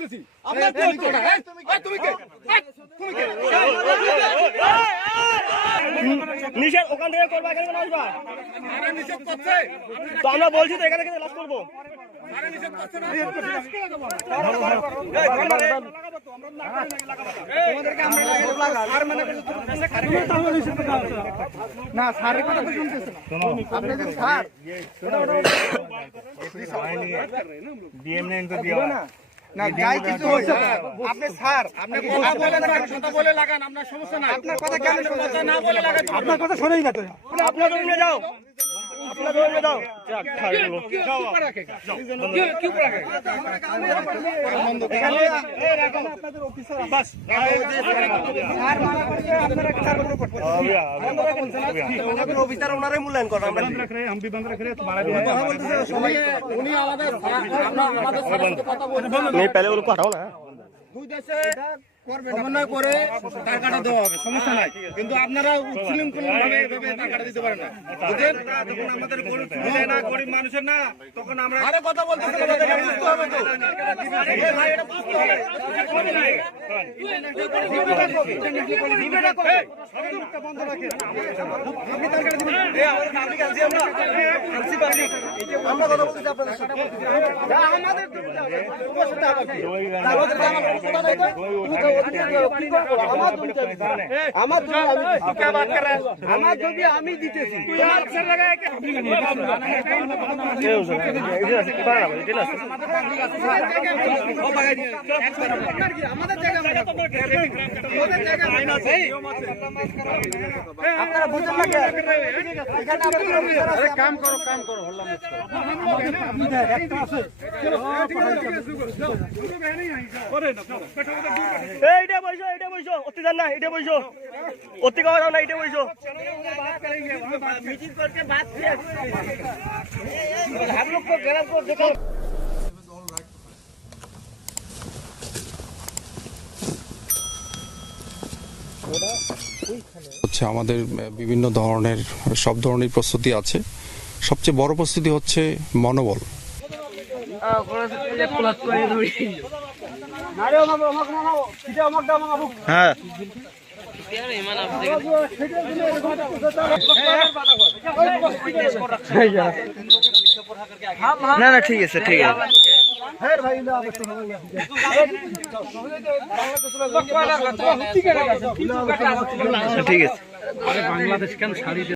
করতেছি আপনার কি হচ্ছে না তুমি কে নিষেধ ওখান থেকে করবা, এখানে কেন আসবা? আরে নিষেধ করছে তো আমরা বলছি তো এখানে থেকে লাশ করবো। আরে নিষেধ করছে না না স্যারের কথা তো শুনতেছে না আপনি যে স্যার না যাই কিছু হচ্ছে আপনি স্যার আপনি কথা বলে লাগান আপনার সমস্যা নাই আপনার কথা কেন কথা না বলে লাগান আপনার কথা শোনেই না তো আপনার দৌড়ে যাও, আপনার দৌড়ে যাও। যাক, থাক এগুলো। আপনাদের অফিসার বাস। স্যার মানা করছে আপনারা স্যার উপর করতে অফিসার ওনারাই মূল্যায়ন করেন, আমরা কি? উনি আমাদের সাথে কথা বলছেন नहीं पहले उनको हटाओ ना। দুই দেশে সমন্বয় করে টাকাটা দেওয়া হবে, সমস্যা নাই। কিন্তু আপনারা উচ্ছৃঙ্খলভাবে এভাবে টাকাটা দিতে পারেন না, বুঝলেন? যখন আমাদের গরিব ছেলে না, গরিব মানুষের না, তখন আমরা আরে কথা বলতেছেন, আমাদেরকে বুঝতে হবে তো। এই ভাই, এটা বুঝতে হবে। আমরা কথা বলতেছি আপনাদের সাথে আমাদের আমার জমি আমি দিতেছি আপনারা বুঝতে কাম করো এইটা বইসো, এইটা বইসো, অতি জান না, এইটা বইসো, অতি খাওয়া যাও না, এইটা বইসো। মিটিং করকে বাদ দিয়ে हम लोग को गलत को देखो। হচ্ছে আমাদের বিভিন্ন ধরনের সব ধরনের প্রস্তুতি আছে। সবচেয়ে বড় প্রস্তুতি হচ্ছে মনোবল। হ্যাঁ, না না ঠিক আছে, ঠিক আছে, ঠিক আছে।